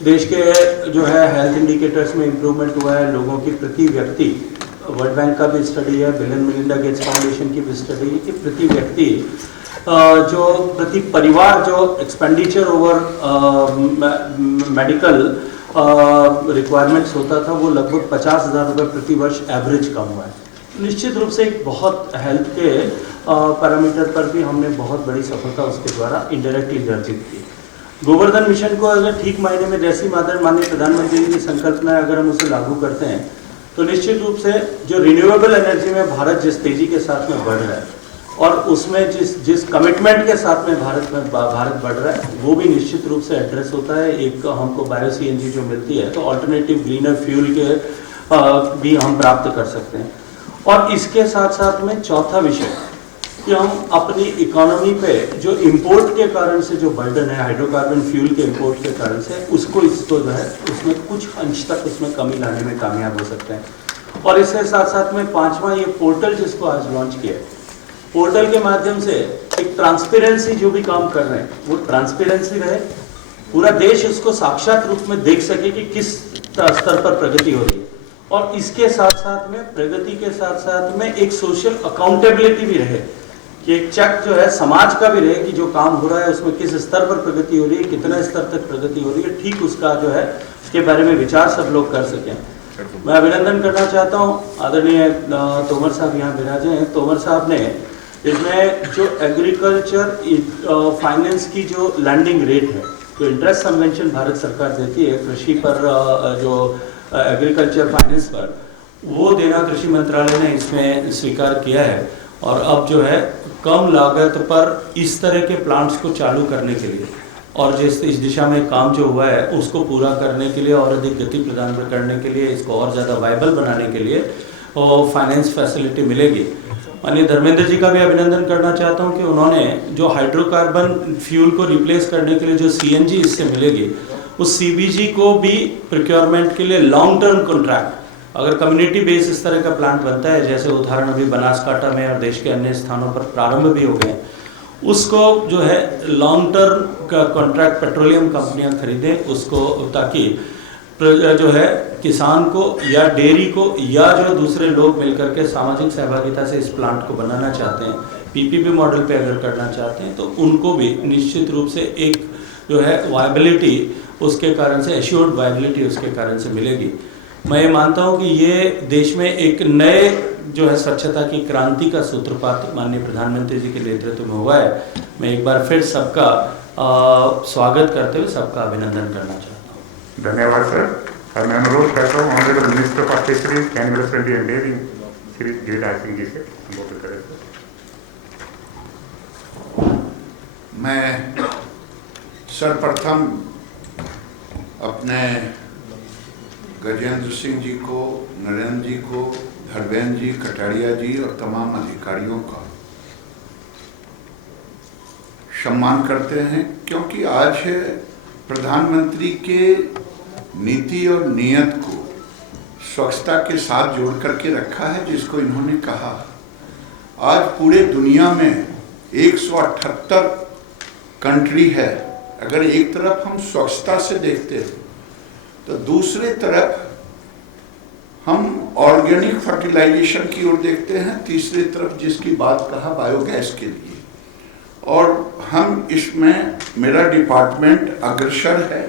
देश के जो है हेल्थ इंडिकेटर्स में इम्प्रूवमेंट हुआ है। लोगों की प्रति व्यक्ति, वर्ल्ड बैंक का भी स्टडी है, bill and Melinda Gates foundation की भी स्टडी है कि प्रति व्यक्ति जो प्रति परिवार जो एक्सपेंडिचर ओवर मेडिकल रिक्वायरमेंट्स होता था वो लगभग 50,000 रुपये प्रति वर्ष एवरेज कम हुआ है। निश्चित रूप से एक बहुत हेल्थ के पैरामीटर पर भी हमने बहुत बड़ी सफलता उसके द्वारा इनडायरेक्टली अर्जित की। गोवर्धन मिशन को अगर ठीक मायने में जैसी माननीय प्रधानमंत्री जी की संकल्पना है अगर हम उसे लागू करते हैं तो निश्चित रूप से जो रिन्यूएबल एनर्जी में भारत जिस तेजी के साथ में बढ़ रहा है और उसमें जिस कमिटमेंट के साथ में भारत बढ़ रहा है वो भी निश्चित रूप से एड्रेस होता है। एक हमको बायो सीएनजी जो मिलती है तो ऑल्टरनेटिव ग्रीनर फ्यूल के भी हम प्राप्त कर सकते हैं। और इसके साथ साथ में चौथा विषय कि हम अपनी इकोनॉमी पे जो इंपोर्ट के कारण से जो बर्डन है हाइड्रोकार्बन फ्यूल के इंपोर्ट के कारण से उसको जो है उसमें कुछ अंश तक उसमें कमी लाने में कामयाब हो सकते हैं। और इसके साथ साथ में पांचवा ये पोर्टल जिसको आज लॉन्च किया है, पोर्टल के माध्यम से एक ट्रांसपेरेंसी जो भी काम कर रहे हैं वो ट्रांसपेरेंसी रहे, पूरा देश उसको साक्षात रूप में देख सके कि किस स्तर पर प्रगति हो रही है। और इसके साथ साथ में प्रगति के साथ साथ में एक सोशल अकाउंटेबिलिटी भी रहे कि एक चेक जो है समाज का भी रहे कि जो काम हो रहा है उसमें किस स्तर पर प्रगति हो रही है, कितना स्तर तक प्रगति हो रही है, ठीक उसका जो है उसके बारे में विचार सब लोग कर सकें। मैं अभिनंदन करना चाहता हूँ आदरणीय तोमर साहब यहाँ विराजे हैं। तोमर साहब ने इसमें जो एग्रीकल्चर फाइनेंस की जो लैंडिंग रेट है, जो इंटरेस्ट सबवेंशन भारत सरकार देती है कृषि पर, जो एग्रीकल्चर फाइनेंस पर, वो देना कृषि मंत्रालय ने इसमें स्वीकार किया है। और अब जो है कम लागत पर इस तरह के प्लांट्स को चालू करने के लिए और जिस इस दिशा में काम जो हुआ है उसको पूरा करने के लिए और अधिक गति प्रदान करने के लिए, इसको और ज़्यादा वायबल बनाने के लिए फाइनेंस फैसिलिटी मिलेगी। माननीय धर्मेंद्र जी का भी अभिनंदन करना चाहता हूं कि उन्होंने जो हाइड्रोकार्बन फ्यूल को रिप्लेस करने के लिए जो सीएनजी इससे मिलेगी उस सीबीजी को भी प्रोक्योरमेंट के लिए लॉन्ग टर्म कॉन्ट्रैक्ट, अगर कम्युनिटी बेस इस तरह का प्लांट बनता है जैसे उदाहरण अभी बनासकांठा में और देश के अन्य स्थानों पर प्रारंभ भी हो गए, उसको जो है लॉन्ग टर्म का कॉन्ट्रैक्ट पेट्रोलियम कंपनियां खरीदें उसको, ताकि जो है किसान को या डेयरी को या जो दूसरे लोग मिलकर के सामाजिक सहभागिता से इस प्लांट को बनाना चाहते हैं, पीपीपी मॉडल पे अगर करना चाहते हैं तो उनको भी निश्चित रूप से एक जो है वायबिलिटी उसके कारण से, एश्योर्ड वायबिलिटी उसके कारण से मिलेगी। मैं ये मानता हूँ कि ये देश में एक नए जो है स्वच्छता की क्रांति का सूत्रपात माननीय प्रधानमंत्री जी के नेतृत्व में हुआ है। मैं एक बार फिर सबका स्वागत करते हुए सबका अभिनंदन करना चाहता हूँ। धन्यवाद सर। मैं अनुरोध करता हूँ honourable minister for fisheries, animal and dairy Shri Giriraj Singh ji से संबोधित करें सर। मैं सर्वप्रथम अपने गजेंद्र सिंह जी को, नरेंद्र जी को, धर्मेंद्र जी, कटारिया जी और तमाम अधिकारियों का सम्मान करते हैं, क्योंकि आज प्रधानमंत्री के नीति और नियत को स्वच्छता के साथ जोड़ करके रखा है, जिसको इन्होंने कहा। आज पूरे दुनिया में 178 कंट्री है। अगर एक तरफ हम स्वच्छता से देखते हैं तो दूसरे तरफ हम ऑर्गेनिक फर्टिलाइजेशन की ओर देखते हैं, तीसरी तरफ जिसकी बात कहा बायोगैस के लिए। और हम इसमें, मेरा डिपार्टमेंट अग्रसर है,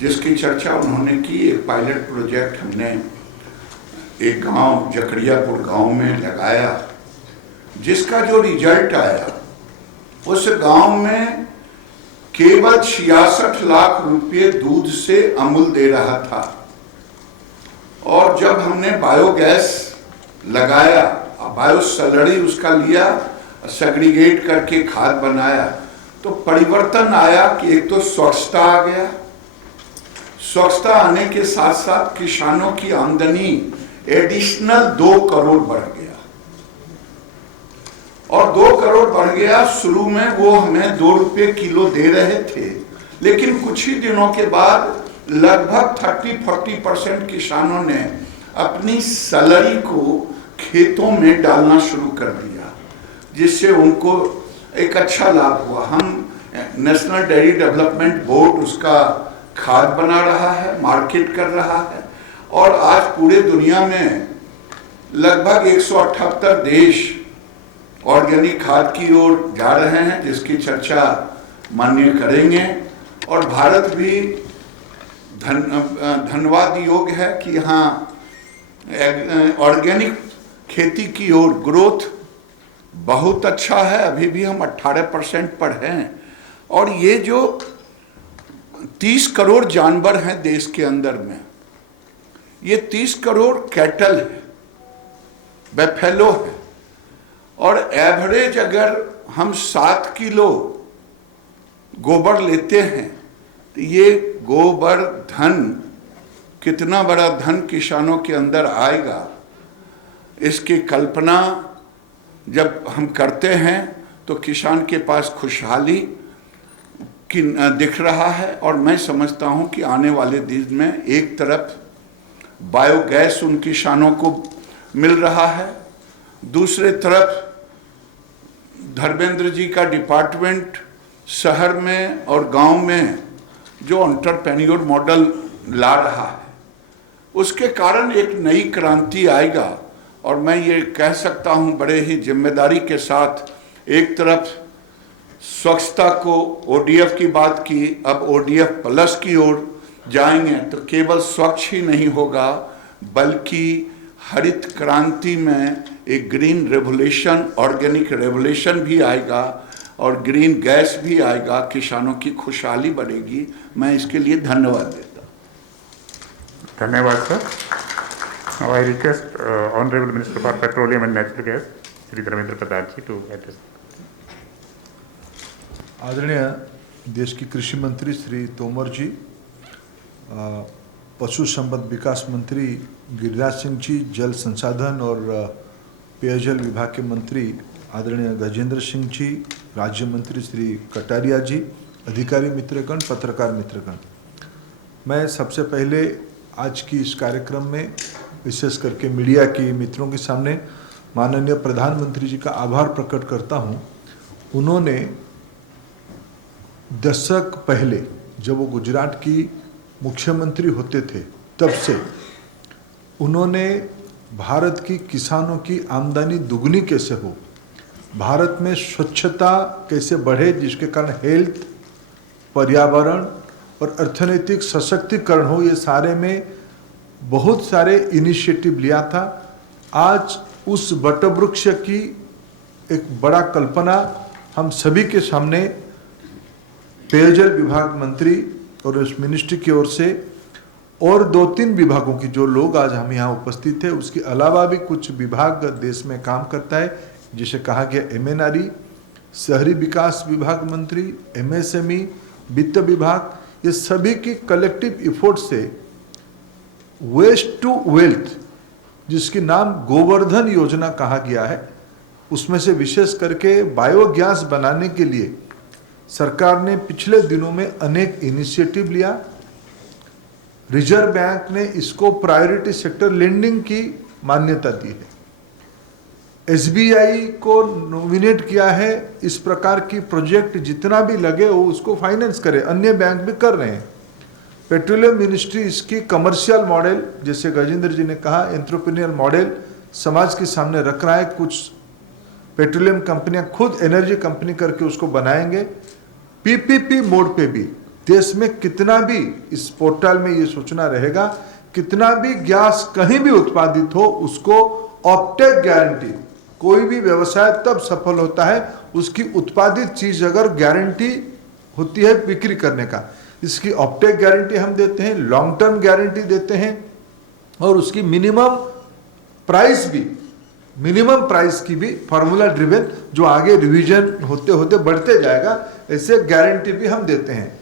जिसकी चर्चा उन्होंने की। एक पायलट प्रोजेक्ट हमने एक गांव जकड़ियापुर गांव में लगाया, जिसका जो रिजल्ट आया, उस गांव में केवल 66 लाख रुपए दूध से अमूल दे रहा था। और जब हमने बायोगैस लगाया, बायो सलरी उसका लिया, सेग्रीगेट करके खाद बनाया, तो परिवर्तन आया कि एक तो स्वच्छता आ गया, स्वच्छता आने के साथ साथ किसानों की आमदनी एडिशनल 2 करोड़ बढ़ गया। और 2 करोड़ बढ़ गया। शुरू में वो हमें 2 रुपये किलो दे रहे थे, लेकिन कुछ ही दिनों के बाद लगभग 30-40% किसानों ने अपनी सैलरी को खेतों में डालना शुरू कर दिया, जिससे उनको एक अच्छा लाभ हुआ। हम नेशनल डेयरी डेवलपमेंट बोर्ड उसका खाद बना रहा है, मार्केट कर रहा है, और आज पूरे दुनिया में लगभग 178 देश ऑर्गेनिक खाद की ओर जा रहे हैं, जिसकी चर्चा माननीय करेंगे। और भारत भी धन्यवाद योग्य है कि यहाँ ऑर्गेनिक खेती की ओर ग्रोथ बहुत अच्छा है। अभी भी हम 18% पर हैं। और ये जो 30 करोड़ जानवर हैं देश के अंदर में, ये 30 करोड़ कैटल है, बैफेलो है, और एवरेज अगर हम 7 किलो गोबर लेते हैं तो ये गोबर धन, कितना बड़ा धन किसानों के अंदर आएगा, इसकी कल्पना जब हम करते हैं तो किसान के पास खुशहाली की दिख रहा है। और मैं समझता हूं कि आने वाले दिन में एक तरफ बायोगैस उन किसानों को मिल रहा है, दूसरे तरफ धर्मेंद्र जी का डिपार्टमेंट शहर में और गांव में जो एंटरप्रेन्योर मॉडल ला रहा है, उसके कारण एक नई क्रांति आएगा। और मैं ये कह सकता हूं बड़े ही जिम्मेदारी के साथ, एक तरफ स्वच्छता को ओडीएफ की बात की, अब ओडीएफ प्लस की ओर जाएंगे तो केवल स्वच्छ ही नहीं होगा, बल्कि हरित क्रांति में एक ग्रीन रेवोल्यूशन, ऑर्गेनिक रेवोल्यूशन भी आएगा और ग्रीन गैस भी आएगा, किसानों की खुशहाली बढ़ेगी। मैं इसके लिए धन्यवाद देता हूँ। धन्यवाद sir. Now I request Honorable Minister for Petroleum and Natural Gas, Shri Dharmendra Pradhan ji to address. आदरणीय देश की कृषि मंत्री श्री तोमर जी, पशु संपद विकास मंत्री गिरिराज सिंह जी, जल संसाधन और पेयजल विभाग के मंत्री आदरणीय गजेंद्र सिंह जी, राज्य मंत्री श्री कटारिया जी, अधिकारी मित्रगण, पत्रकार मित्रगण, मैं सबसे पहले आज की इस कार्यक्रम में विशेष करके मीडिया के मित्रों के सामने माननीय प्रधानमंत्री जी का आभार प्रकट करता हूं। उन्होंने दशक पहले जब वो गुजरात की मुख्यमंत्री होते थे, तब से उन्होंने भारत की किसानों की आमदनी दुगनी कैसे हो, भारत में स्वच्छता कैसे बढ़े, जिसके कारण हेल्थ, पर्यावरण और अर्थनैतिक सशक्तिकरण हो, ये सारे में बहुत सारे इनिशिएटिव लिया था। आज उस वटवृक्ष की एक बड़ा कल्पना हम सभी के सामने पेयजल विभाग मंत्री और उस मिनिस्ट्री की ओर से और 2-3 विभागों की जो लोग आज हम यहाँ उपस्थित थे, उसके अलावा भी कुछ विभाग देश में काम करता है, जिसे कहा गया एमएनआरई, शहरी विकास विभाग मंत्री, एमएसएमई, वित्त विभाग, ये सभी की कलेक्टिव एफर्ट से वेस्ट टू वेल्थ, जिसकी नाम गोवर्धन योजना कहा गया है, उसमें से विशेष करके बायोगैस बनाने के लिए सरकार ने पिछले दिनों में अनेक इनिशिएटिव लिया। रिजर्व बैंक ने इसको प्रायोरिटी सेक्टर लेंडिंग की मान्यता दी है। एसबीआई को नॉमिनेट किया है, इस प्रकार की प्रोजेक्ट जितना भी लगे हो उसको फाइनेंस करे, अन्य बैंक भी कर रहे हैं। पेट्रोलियम मिनिस्ट्री इसकी कमर्शियल मॉडल, जैसे गजेंद्र जी ने कहा, एंटरप्रेन्योर मॉडल समाज के सामने रख रहा है। कुछ पेट्रोलियम कंपनियां खुद एनर्जी कंपनी करके उसको बनाएंगे। पीपीपी मोड पे भी देश में कितना भी, इस पोर्टल में ये सूचना रहेगा, कितना भी गैस कहीं भी उत्पादित हो उसको ऑप्टेक गारंटी, कोई भी व्यवसाय तब सफल होता है उसकी उत्पादित चीज अगर गारंटी होती है बिक्री करने का। इसकी ऑप्टेक गारंटी हम देते हैं, लॉन्ग टर्म गारंटी देते हैं, और उसकी मिनिमम प्राइस की भी फार्मूला ड्रिवन, जो आगे रिवीजन होते होते बढ़ते जाएगा, ऐसे गारंटी भी हम देते हैं।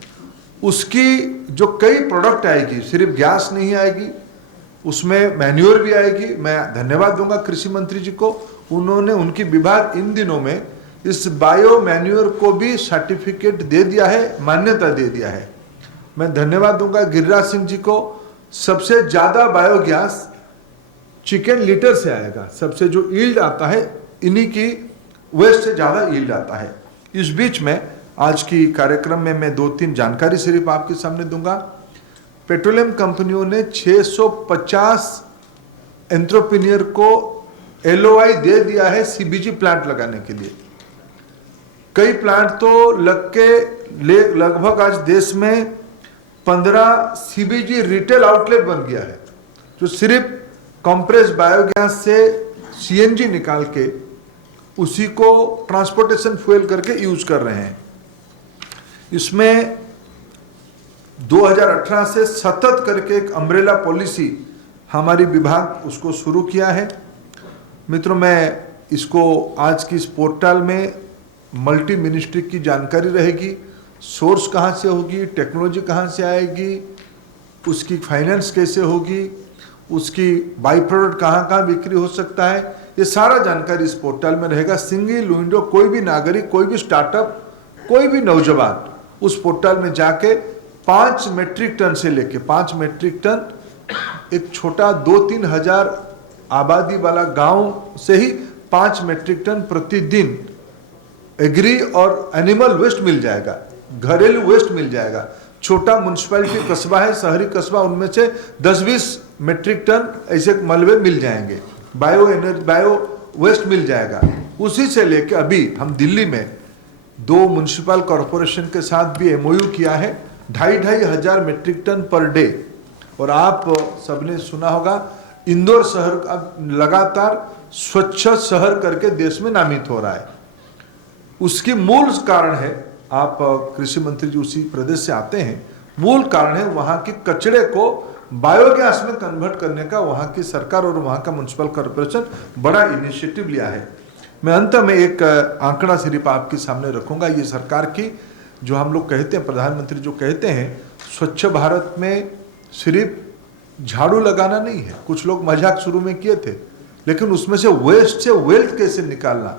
उसकी जो कई प्रोडक्ट आएगी, सिर्फ गैस नहीं आएगी, उसमें मैन्योर भी आएगी। मैं धन्यवाद दूंगा कृषि मंत्री जी को, उन्होंने, उनकी विभाग इन दिनों में इस बायो मैन्योर को भी सर्टिफिकेट दे दिया है, मान्यता दे दिया है। मैं धन्यवाद दूंगा गिरिराज सिंह जी को। सबसे ज्यादा बायोगैस चिकन लीटर से आएगा, सबसे जो यील्ड आता है इन्हीं की वेस्ट से ज्यादा यील्ड आता है। इस बीच में आज की कार्यक्रम में मैं 2-3 जानकारी सिर्फ आपके सामने दूंगा। पेट्रोलियम कंपनियों ने 650 एंटरप्रेन्योर को LOI दे दिया है CBG प्लांट लगाने के लिए। कई प्लांट तो लगभग आज देश में 15 CBG रिटेल आउटलेट बन गया है, जो सिर्फ कंप्रेस बायोगैस से CNG निकाल के उसी को ट्रांसपोर्टेशन फ्यूल करके यूज कर रहे हैं। इसमें 2018 से सतत करके एक अम्ब्रेला पॉलिसी हमारी विभाग उसको शुरू किया है। मित्रों, मैं इसको आज की इस पोर्टल में मल्टी मिनिस्ट्री की जानकारी रहेगी, सोर्स कहाँ से होगी, टेक्नोलॉजी कहाँ से आएगी, उसकी फाइनेंस कैसे होगी, उसकी बाई प्रोडक्ट कहाँ कहाँ बिक्री हो सकता है, ये सारा जानकारी इस पोर्टल में रहेगा। सिंगल विंडो, कोई भी नागरिक, कोई भी स्टार्टअप, कोई भी नौजवान उस पोर्टल में जाके 5 मेट्रिक टन से लेके 5 मेट्रिक टन, एक छोटा 2-3 हजार आबादी वाला गांव से ही 5 मेट्रिक टन प्रतिदिन एग्री और एनिमल वेस्ट मिल जाएगा, घरेलू वेस्ट मिल जाएगा। छोटा म्युनिसिपैलिटी कस्बा है, शहरी कस्बा, उनमें से 10-20 मेट्रिक टन ऐसे मलबे मिल जाएंगे, बायो वेस्ट मिल जाएगा। उसी से लेके अभी हम दिल्ली में 2 म्युनिसिपल कॉरपोरेशन के साथ भी MOU किया है, 2,500 हजार मेट्रिक टन पर डे। और आप सबने सुना होगा, इंदौर शहर अब लगातार स्वच्छ शहर करके देश में नामित हो रहा है। उसकी मूल कारण है, आप कृषि मंत्री जी उसी प्रदेश से आते हैं, मूल कारण है वहाँ के कचरे को बायोगैस में कन्वर्ट करने का वहाँ की सरकार और वहाँ का म्युनिसिपल कॉर्पोरेशन बड़ा इनिशिएटिव लिया है। मैं अंत में एक आंकड़ा सिर्फ आपके सामने रखूंगा। ये सरकार की, जो हम लोग कहते हैं, प्रधानमंत्री जो कहते हैं स्वच्छ भारत में सिर्फ झाड़ू लगाना नहीं है। कुछ लोग मजाक शुरू में किए थे, लेकिन उसमें से वेस्ट से वेल्थ कैसे निकालना।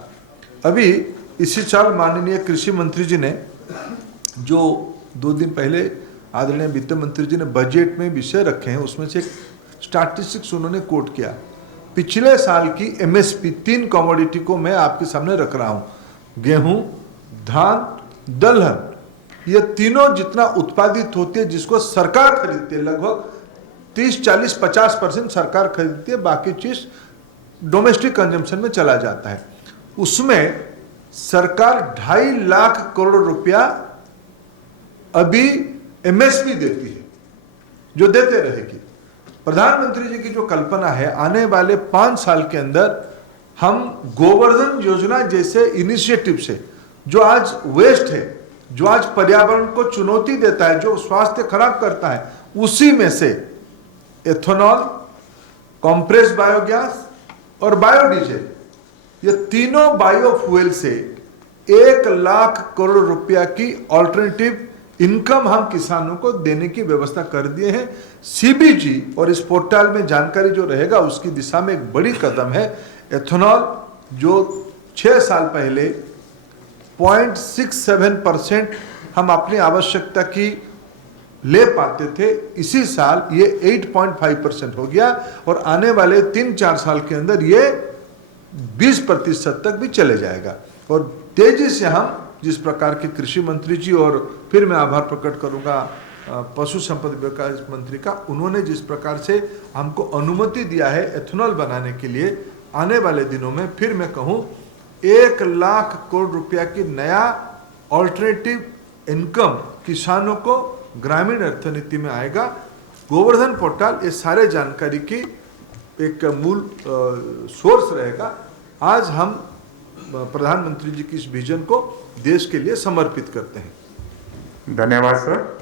अभी इसी साल माननीय कृषि मंत्री जी ने, जो 2 दिन पहले आदरणीय वित्त मंत्री जी ने बजट में विषय रखे हैं, उसमें से एक स्टैटिस्टिक्स उन्होंने कोट किया। पिछले साल की MSP 3 कमोडिटी को मैं आपके सामने रख रहा हूं, गेहूं, धान, दलहन, ये तीनों जितना उत्पादित होती है, जिसको सरकार खरीदती है, लगभग 30-40-50% सरकार खरीदती है, बाकी चीज डोमेस्टिक कंजम्पशन में चला जाता है। उसमें सरकार 2.5 लाख करोड़ रुपया अभी MSP देती है, जो देते रहेगी। प्रधानमंत्री जी की जो कल्पना है, आने वाले 5 साल के अंदर हम गोवर्धन योजना जैसे इनिशिएटिव से, जो आज वेस्ट है, जो आज पर्यावरण को चुनौती देता है, जो स्वास्थ्य खराब करता है, उसी में से एथेनॉल, कंप्रेस्ड बायोगैस और बायोडीजल, ये तीनों बायोफ्यूल से 1 लाख करोड़ रुपया की ऑल्टरनेटिव इनकम हम किसानों को देने की व्यवस्था कर दिए हैं। CBG और इस पोर्टल में जानकारी जो रहेगा उसकी दिशा में एक बड़ी कदम है। एथेनॉल जो 6 साल पहले 0.67% हम अपनी आवश्यकता की ले पाते थे, इसी साल ये 8.5% हो गया और आने वाले 3-4 साल के अंदर ये 20% तक भी चले जाएगा। और तेजी से हम जिस प्रकार के कृषि मंत्री जी, और फिर मैं आभार प्रकट करूंगा पशु संपदा विकास मंत्री का, उन्होंने जिस प्रकार से हमको अनुमति दिया है एथेनॉल बनाने के लिए, आने वाले दिनों में फिर मैं कहूं 1 लाख करोड़ रुपया की नया ऑल्टरनेटिव इनकम किसानों को ग्रामीण अर्थनीति में आएगा। गोवर्धन पोर्टल ये सारे जानकारी की एक मूल सोर्स रहेगा। आज हम प्रधानमंत्री जी की इस विजन को देश के लिए समर्पित करते हैं। धन्यवाद सर।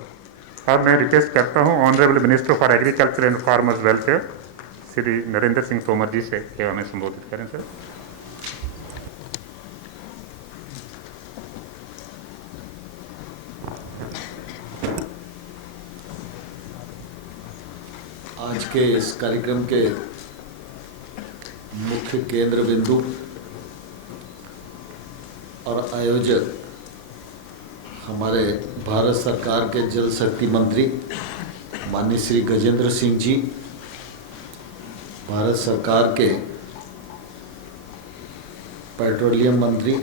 अब मैं रिक्वेस्ट करता हूं honourable minister for agriculture and farmers welfare Shri Narendra Singh Tomar ji से कि हमें संबोधित करें सर। आज के इस कार्यक्रम के मुख्य केंद्र बिंदु और आयोजक हमारे भारत सरकार के जल शक्ति मंत्री माननीय श्री गजेंद्र सिंह जी, भारत सरकार के पेट्रोलियम मंत्री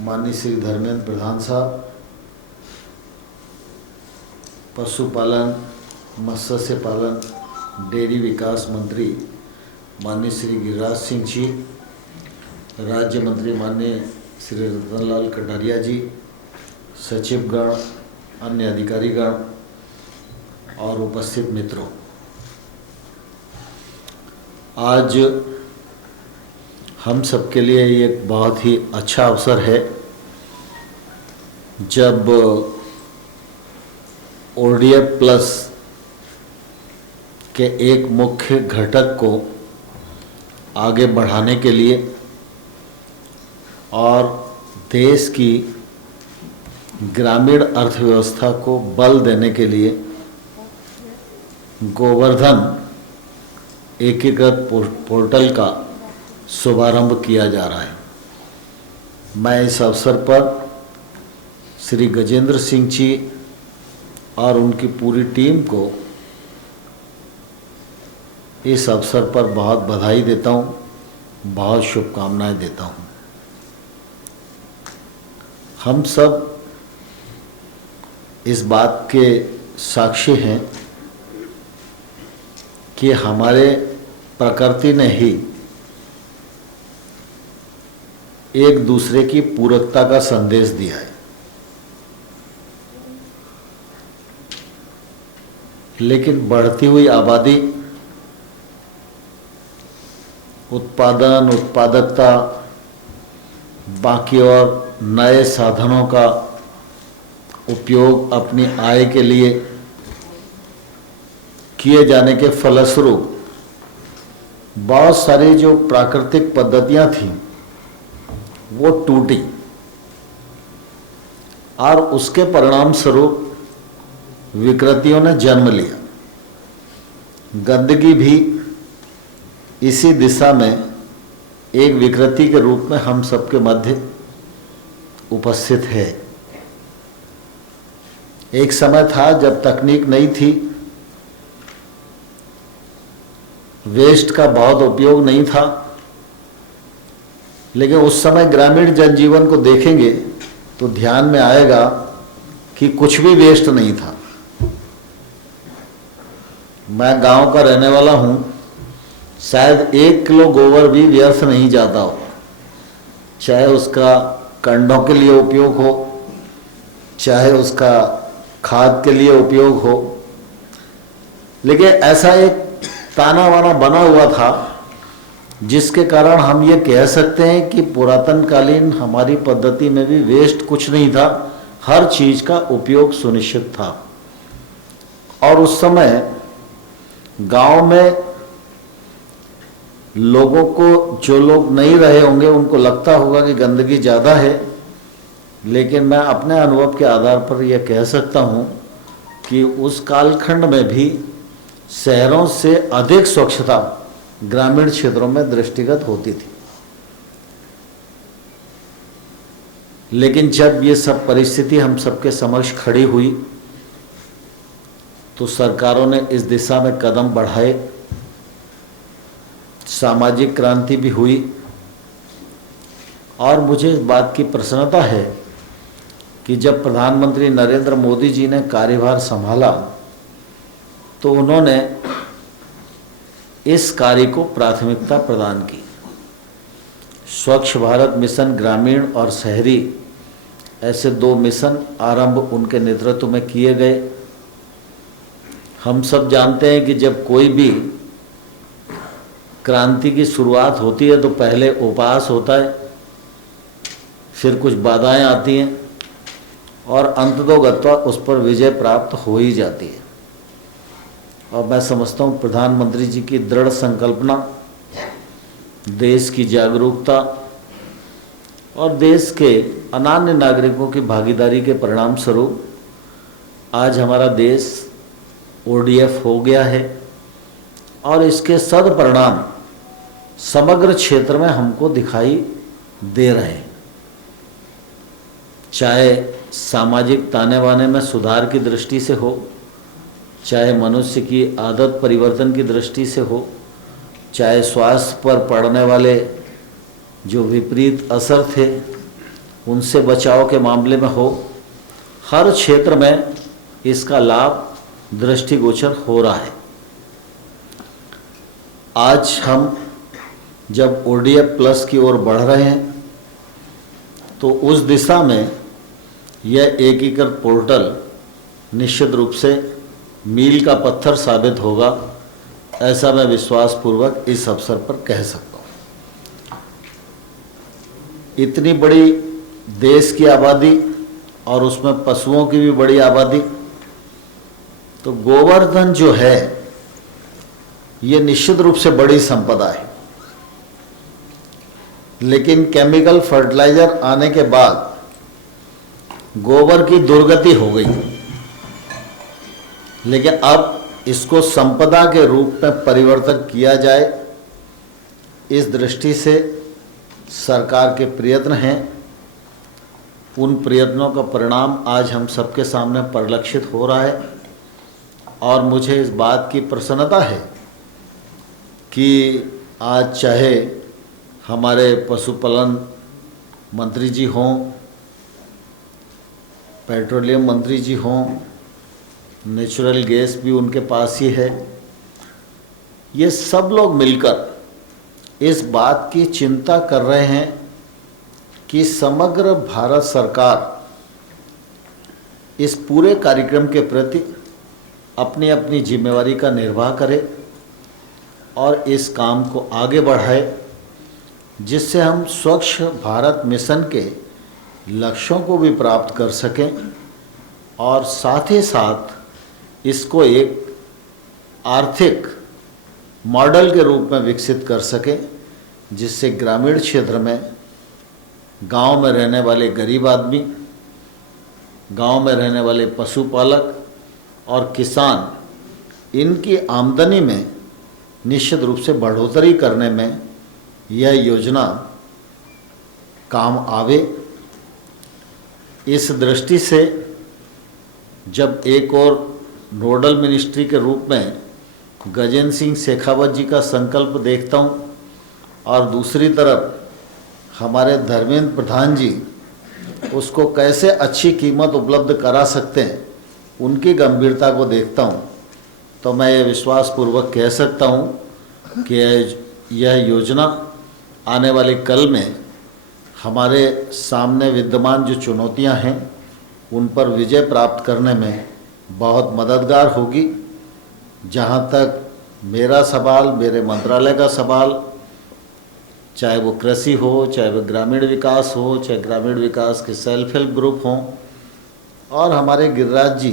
माननीय श्री धर्मेंद्र प्रधान साहब, पशुपालन, मत्स्य पालन, डेयरी विकास मंत्री माननीय श्री गिरिराज सिंह जी, राज्य मंत्री माननीय श्री रतनलाल कटारिया जी, सचिवगण, अन्य अधिकारीगण और उपस्थित मित्रों, आज हम सबके लिए एक बहुत ही अच्छा अवसर है जब ODF प्लस के एक मुख्य घटक को आगे बढ़ाने के लिए और देश की ग्रामीण अर्थव्यवस्था को बल देने के लिए गोवर्धन एकीकृत पोर्टल का शुभारंभ किया जा रहा है। मैं इस अवसर पर श्री गजेंद्र सिंह जी और उनकी पूरी टीम को इस अवसर पर बहुत बधाई देता हूँ, बहुत शुभकामनाएं देता हूँ। हम सब इस बात के साक्षी हैं कि हमारे प्रकृति ने ही एक दूसरे की पूरकता का संदेश दिया है, लेकिन बढ़ती हुई आबादी, उत्पादन, उत्पादकता, बाकी और नए साधनों का उपयोग अपनी आय के लिए किए जाने के फलस्वरूप बहुत सारी जो प्राकृतिक पद्धतियां थीं वो टूटी और उसके परिणाम स्वरूप विकृतियों ने जन्म लिया। गंदगी भी इसी दिशा में एक विकृति के रूप में हम सबके मध्य उपस्थित है। एक समय था जब तकनीक नहीं थी, वेस्ट का बहुत उपयोग नहीं था, लेकिन उस समय ग्रामीण जनजीवन को देखेंगे तो ध्यान में आएगा कि कुछ भी वेस्ट नहीं था। मैं गांव का रहने वाला हूं, शायद 1 किलो गोबर भी व्यर्थ नहीं जाता हो, चाहे उसका कंडों के लिए उपयोग हो, चाहे उसका खाद के लिए उपयोग हो। लेकिन ऐसा एक ताना बाना बना हुआ था जिसके कारण हम ये कह सकते हैं कि पुरातन कालीन हमारी पद्धति में भी वेस्ट कुछ नहीं था, हर चीज का उपयोग सुनिश्चित था। और उस समय गांव में लोगों को, जो लोग नहीं रहे होंगे उनको लगता होगा कि गंदगी ज़्यादा है, लेकिन मैं अपने अनुभव के आधार पर यह कह सकता हूं कि उस कालखंड में भी शहरों से अधिक स्वच्छता ग्रामीण क्षेत्रों में दृष्टिगत होती थी। लेकिन जब ये सब परिस्थिति हम सबके समक्ष खड़ी हुई तो सरकारों ने इस दिशा में कदम बढ़ाए, सामाजिक क्रांति भी हुई। और मुझे इस बात की प्रसन्नता है कि जब प्रधानमंत्री नरेंद्र मोदी जी ने कार्यभार संभाला तो उन्होंने इस कार्य को प्राथमिकता प्रदान की। स्वच्छ भारत मिशन ग्रामीण और शहरी, ऐसे 2 मिशन आरंभ उनके नेतृत्व में किए गए। हम सब जानते हैं कि जब कोई भी क्रांति की शुरुआत होती है तो पहले उपहास होता है, फिर कुछ बाधाएं आती हैं और अंततोगत्वा उस पर विजय प्राप्त हो ही जाती है। और मैं समझता हूँ प्रधानमंत्री जी की दृढ़ संकल्पना, देश की जागरूकता और देश के अनान्य नागरिकों की भागीदारी के परिणाम स्वरूप आज हमारा देश ODF हो गया है और इसके सदपरिणाम समग्र क्षेत्र में हमको दिखाई दे रहे हैं। चाहे सामाजिक ताने बाने में सुधार की दृष्टि से हो, चाहे मनुष्य की आदत परिवर्तन की दृष्टि से हो, चाहे स्वास्थ्य पर पड़ने वाले जो विपरीत असर थे उनसे बचाव के मामले में हो, हर क्षेत्र में इसका लाभ दृष्टिगोचर हो रहा है। आज हम जब ODF प्लस की ओर बढ़ रहे हैं तो उस दिशा में यह एकीकृत पोर्टल निश्चित रूप से मील का पत्थर साबित होगा, ऐसा मैं विश्वासपूर्वक इस अवसर पर कह सकता हूँ। इतनी बड़ी देश की आबादी और उसमें पशुओं की भी बड़ी आबादी, तो गोवर्धन जो है ये निश्चित रूप से बड़ी संपदा है। लेकिन केमिकल फर्टिलाइजर आने के बाद गोबर की दुर्गति हो गई, लेकिन अब इसको संपदा के रूप में परिवर्तित किया जाए, इस दृष्टि से सरकार के प्रयत्न हैं। उन प्रयत्नों का परिणाम आज हम सबके सामने परिलक्षित हो रहा है और मुझे इस बात की प्रसन्नता है कि आज चाहे हमारे पशुपालन मंत्री जी हों, पेट्रोलियम मंत्री जी हों, नेचुरल गैस भी उनके पास ही है, ये सब लोग मिलकर इस बात की चिंता कर रहे हैं कि समग्र भारत सरकार इस पूरे कार्यक्रम के प्रति अपनी अपनी जिम्मेवारी का निर्वाह करे और इस काम को आगे बढ़ाए, जिससे हम स्वच्छ भारत मिशन के लक्ष्यों को भी प्राप्त कर सकें और साथ ही साथ इसको एक आर्थिक मॉडल के रूप में विकसित कर सकें, जिससे ग्रामीण क्षेत्र में गांव में रहने वाले गरीब आदमी, गांव में रहने वाले पशुपालक और किसान, इनकी आमदनी में निश्चित रूप से बढ़ोतरी करने में यह योजना काम आवे। इस दृष्टि से जब एक और नोडल मिनिस्ट्री के रूप में गजेंद्र सिंह शेखावत जी का संकल्प देखता हूँ और दूसरी तरफ हमारे धर्मेंद्र प्रधान जी उसको कैसे अच्छी कीमत उपलब्ध करा सकते हैं, उनकी गंभीरता को देखता हूँ, तो मैं ये विश्वासपूर्वक कह सकता हूँ कि यह योजना आने वाले कल में हमारे सामने विद्यमान जो चुनौतियाँ हैं उन पर विजय प्राप्त करने में बहुत मददगार होगी। जहाँ तक मेरा सवाल, मेरे मंत्रालय का सवाल, चाहे वो कृषि हो, चाहे वो ग्रामीण विकास हो, चाहे ग्रामीण विकास के सेल्फ हेल्प ग्रुप हों और हमारे गिरिराज जी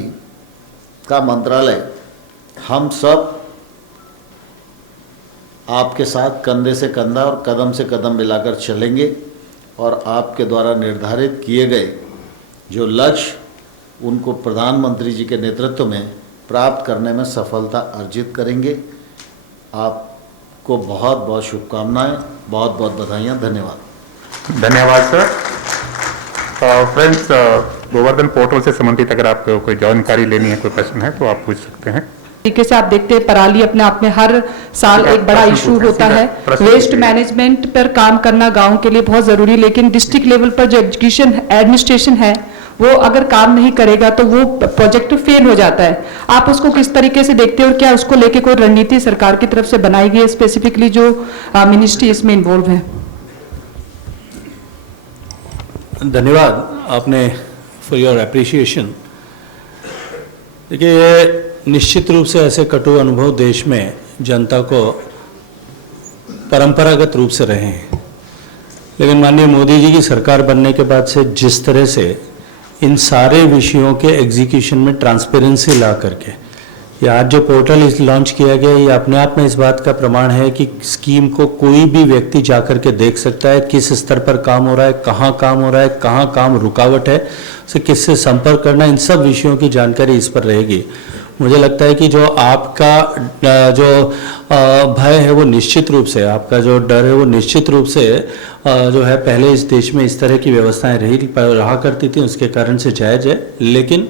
का मंत्रालय, हम सब आपके साथ कंधे से कंधा और कदम से कदम मिलाकर चलेंगे और आपके द्वारा निर्धारित किए गए जो लक्ष्य उनको प्रधानमंत्री जी के नेतृत्व में प्राप्त करने में सफलता अर्जित करेंगे। आपको बहुत बहुत शुभकामनाएं, बहुत बहुत बधाइयाँ, धन्यवाद। धन्यवाद सर। फ्रेंड्स, गोवर्धन पोर्टल से संबंधित अगर आपको कोई जानकारी लेनी है, कोई प्रश्न है तो आप पूछ सकते हैं। तरीके से आप देखते हैं पराली अपने आप में हर साल एक बड़ा इशू होता है। वेस्ट मैनेजमेंट पर काम करना गांव के लिए बहुत जरूरी, लेकिन डिस्ट्रिक्ट लेवल पर जो एजुकेशन एडमिनिस्ट्रेशन है वो अगर काम नहीं करेगा तो वो प्रोजेक्ट फेल हो जाता है। आप उसको किस तरीके से देखते हैं और क्या उसको लेके कोई रणनीति सरकार की तरफ से बनाई गई है, स्पेसिफिकली जो मिनिस्ट्री इसमें इन्वॉल्व है? धन्यवाद आपने फॉर योर अप्रिशिएशन। देखिए, ये निश्चित रूप से ऐसे कटु अनुभव देश में जनता को परंपरागत रूप से रहे हैं, लेकिन माननीय मोदी जी की सरकार बनने के बाद से जिस तरह से इन सारे विषयों के एग्जीक्यूशन में ट्रांसपेरेंसी ला करके ये आज जो पोर्टल लॉन्च किया गया, ये अपने आप में इस बात का प्रमाण है कि स्कीम को कोई भी व्यक्ति जा करके देख सकता है, किस स्तर पर काम हो रहा है, कहाँ काम हो रहा है, कहाँ काम रुकावट है, उसे किससे संपर्क करना, इन सब विषयों की जानकारी इस पर रहेगी। मुझे लगता है कि जो आपका जो भय है वो निश्चित रूप से, आपका जो डर है वो निश्चित रूप से जो है पहले इस देश में इस तरह की व्यवस्थाएं रहा करती थी, उसके कारण से जायज़ है। लेकिन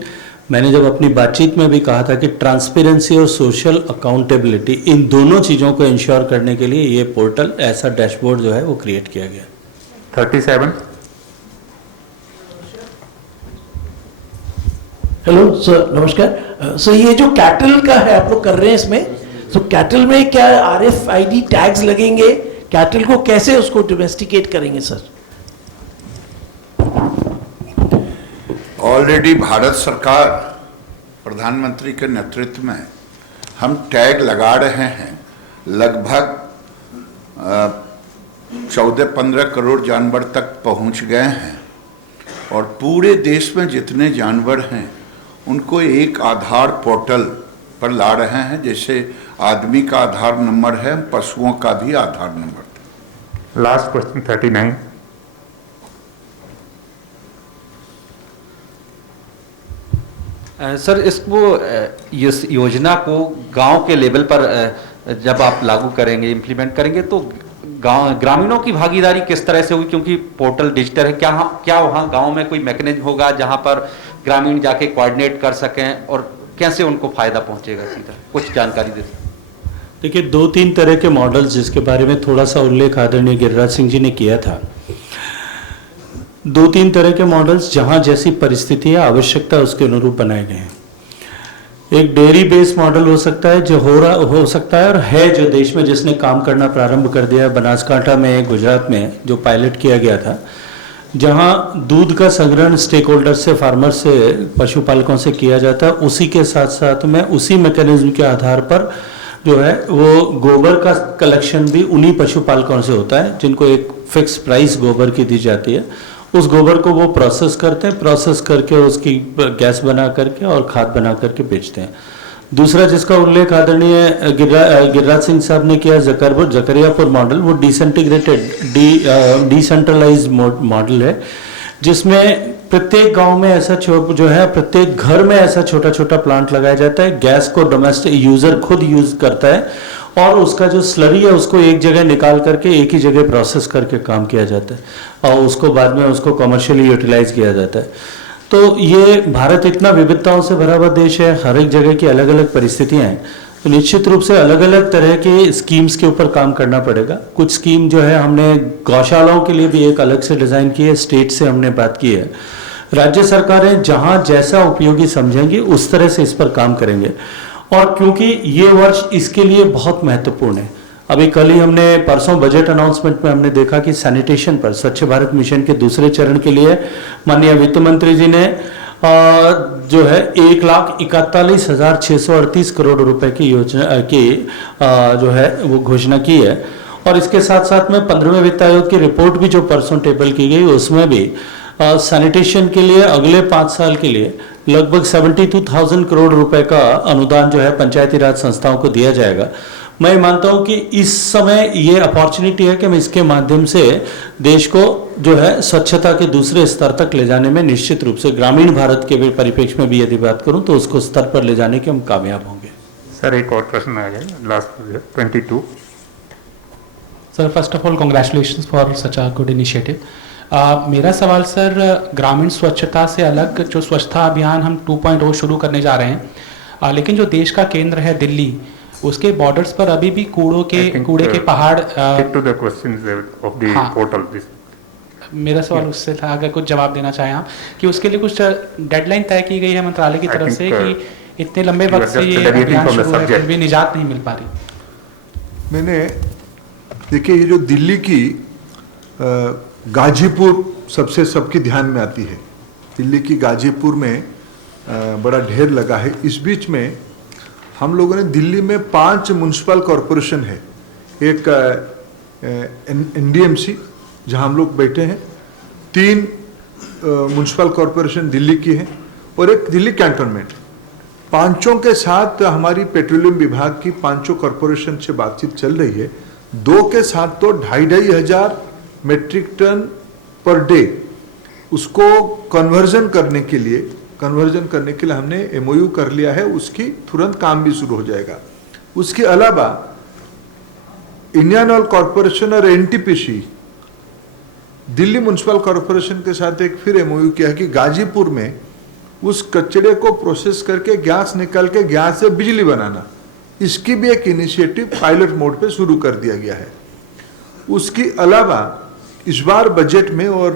मैंने जब अपनी बातचीत में भी कहा था कि ट्रांसपेरेंसी और सोशल अकाउंटेबिलिटी, इन दोनों चीज़ों को इंश्योर करने के लिए ये पोर्टल, ऐसा डैशबोर्ड जो है वो क्रिएट किया गया। 37 हेलो सर, नमस्कार सर। ये जो कैटल का है आप लोग कर रहे हैं इसमें, तो कैटल में क्या RFID टैग्स लगेंगे? कैटल को कैसे उसको डोमेस्टिकेट करेंगे सर? ऑलरेडी भारत सरकार प्रधानमंत्री के नेतृत्व में हम टैग लगा रहे हैं। लगभग 14-15 करोड़ जानवर तक पहुंच गए हैं और पूरे देश में जितने जानवर हैं उनको एक आधार पोर्टल पर ला रहे हैं। जैसे आदमी का आधार नंबर है, पशुओं का भी आधार नंबर। Last question 39। सर, इस योजना को गांव के लेवल पर जब आप लागू करेंगे, इम्प्लीमेंट करेंगे, तो ग्रामीणों की भागीदारी किस तरह से होगी? क्योंकि पोर्टल डिजिटल है, क्या वहाँ गांव में कोई मैकेनिज्म होगा जहां पर ग्रामीण जाके कोऑर्डिनेट कर सकें और कैसे उनको फायदा पहुंचेगा? सीधा कुछ जानकारी दे सकते? देखिए, 2-3 तरह के मॉडल्स जिसके बारे में थोड़ा सा उल्लेख आदरणीय गिरिराज सिंह जी ने किया था। 2-3 तरह के मॉडल्स जहां जैसी परिस्थिति है, आवश्यकता उसके अनुरूप बनाए गए हैं। एक डेयरी बेस्ड मॉडल हो सकता है, जो हो सकता है और है, जो देश में जिसने काम करना प्रारंभ कर दिया है। बनासकांठा में, गुजरात में जो पायलट किया गया था, जहां दूध का संग्रहण स्टेक होल्डर से, फार्मर से, पशुपालकों से किया जाता है। उसी के साथ साथ में उसी मैकेनिज्म के आधार पर जो है वो गोबर का कलेक्शन भी उन्हीं पशुपालकों से होता है, जिनको एक फिक्स प्राइस गोबर की दी जाती है। उस गोबर को वो प्रोसेस करते हैं, प्रोसेस करके उसकी गैस बना करके और खाद बना करके बेचते हैं। दूसरा जिसका उल्लेख आदरणीय गिरिराज सिंह साहब ने किया, जकरियापुर मॉडल, वो डिसेंट्रलाइज्ड मॉडल है, जिसमें प्रत्येक गांव में ऐसा जो है, प्रत्येक घर में ऐसा छोटा छोटा प्लांट लगाया जाता है। गैस को डोमेस्टिक यूजर खुद यूज करता है और उसका जो स्लरी है उसको एक जगह निकाल करके एक ही जगह प्रोसेस करके काम किया जाता है और उसको बाद में उसको कमर्शियली यूटिलाइज किया जाता है। तो ये भारत इतना विविधताओं से भरा हुआ देश है, हर एक जगह की अलग अलग परिस्थितियां हैं, तो निश्चित रूप से अलग अलग तरह के स्कीम्स के ऊपर काम करना पड़ेगा। कुछ स्कीम जो है हमने गौशालाओं के लिए भी एक अलग से डिजाइन की है, स्टेट से हमने बात की है। राज्य सरकारें जहां जैसा उपयोगी समझेंगी उस तरह से इस पर काम करेंगे। और क्योंकि ये वर्ष इसके लिए बहुत महत्वपूर्ण है, अभी कल ही हमने परसों बजट अनाउंसमेंट में हमने देखा कि सैनिटेशन पर स्वच्छ भारत मिशन के दूसरे चरण के लिए माननीय वित्त मंत्री जी ने जो है 1,41,638 करोड़ रुपए की योजना की जो है वो घोषणा की है। और इसके साथ साथ में 15वें वित्त आयोग की रिपोर्ट भी जो परसों टेबल की गई, उसमें भी सैनिटेशन के लिए अगले 5 साल के लिए लगभग 72,000 करोड़ रुपए का अनुदान जो है पंचायती राज संस्थाओं को दिया जाएगा। मैं मानता हूं कि इस समय ये अपॉर्चुनिटी है कि हम इसके माध्यम से देश को जो है स्वच्छता के दूसरे स्तर तक ले जाने में, निश्चित रूप से ग्रामीण भारत के परिप्रेक्ष्य में भी यदि बात करूं तो उसको स्तर पर ले जाने के हम कामयाब होंगे। सर, एक और प्रश्न आ गया, last 22। Sir, first of all congratulations for such a good initiative. मेरा सवाल सर, ग्रामीण स्वच्छता से अलग जो स्वच्छता अभियान हम 2.0 शुरू करने जा रहे हैं, लेकिन जो देश का केंद्र है दिल्ली, उसके बॉर्डर्स पर अभी भी कूड़े के पहाड़। to the questions of the portal, please. मेरा सवाल उससे था, अगर कुछ जवाब देना चाहें आप, कि उसके लिए कुछ डेडलाइन तय की गई है मंत्रालय की तरफ से कि इतने लंबे वक्त से ये अभियान शुरू है फिर भी निजात नहीं मिल पा रही। मैंने देखिए, ये जो दिल्ली की गाजीपुर सबकी ध्यान में आती है। दिल्ली की गाजीपुर में बड़ा ढेर लगा है। इस बीच में हम लोगों ने दिल्ली में 5 म्युनिसिपल कॉरपोरेशन है, एक NDMC जहां हम लोग बैठे हैं, 3 म्युनिसिपल कॉरपोरेशन दिल्ली की है और एक दिल्ली कैंटोनमेंट। पांचों के साथ हमारी पेट्रोलियम विभाग की 5 कॉरपोरेशन से बातचीत चल रही है। 2 के साथ तो 2,500 मेट्रिक टन पर डे उसको कन्वर्जन करने के लिए हमने MOU कर लिया है। उसकी तुरंत काम भी शुरू हो जाएगा। उसके अलावा इंडियन ऑयल कॉरपोरेशन और NTPC दिल्ली म्युनिसिपल कॉरपोरेशन के साथ एक फिर MOU किया है कि गाजीपुर में उस कचरे को प्रोसेस करके गैस निकाल के गैस से बिजली बनाना, इसकी भी एक इनिशिएटिव पायलट मोड पे शुरू कर दिया गया है। उसके अलावा इस बार बजट में और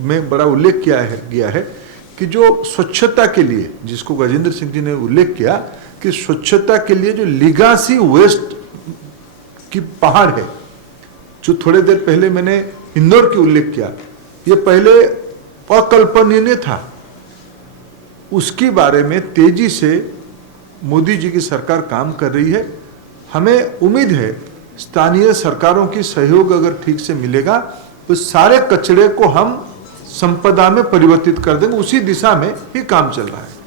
में बड़ा उल्लेख किया गया है कि जो स्वच्छता के लिए, जिसको गजेंद्र सिंह जी ने उल्लेख किया कि स्वच्छता के लिए जो लिगासी वेस्ट की पहाड़ है, जो थोड़े देर पहले मैंने इंदौर की उल्लेख किया, ये पहले अकल्पनीय था। उसके बारे में तेजी से मोदी जी की सरकार काम कर रही है। हमें उम्मीद है स्थानीय सरकारों की सहयोग अगर ठीक से मिलेगा तो सारे कचरे को हम संपदा में परिवर्तित कर देंगे। उसी दिशा में ही काम चल रहा है।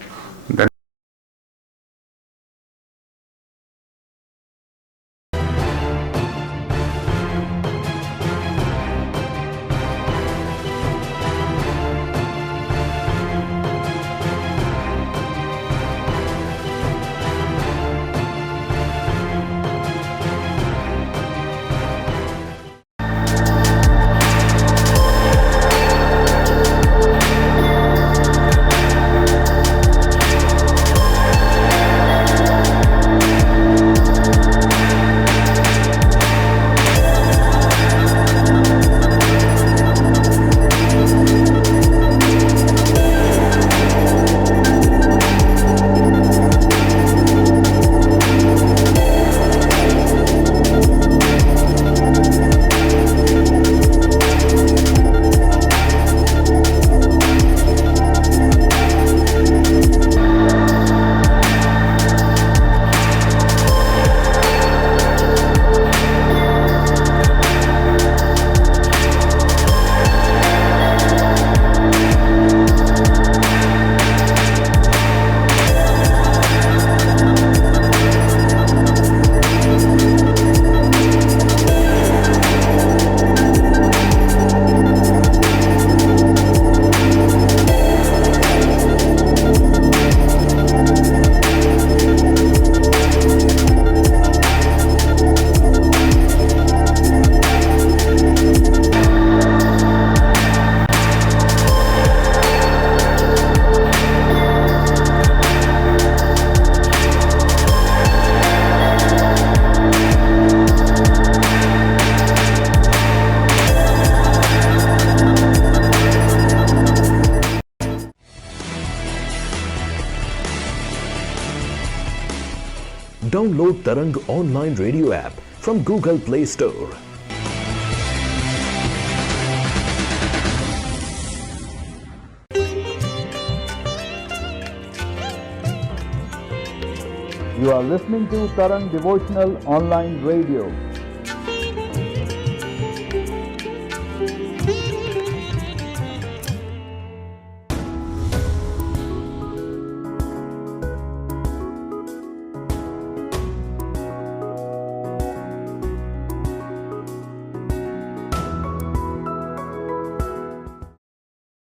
Download Tarang online radio app from Google Play Store. You are listening to Tarang Devotional Online Radio.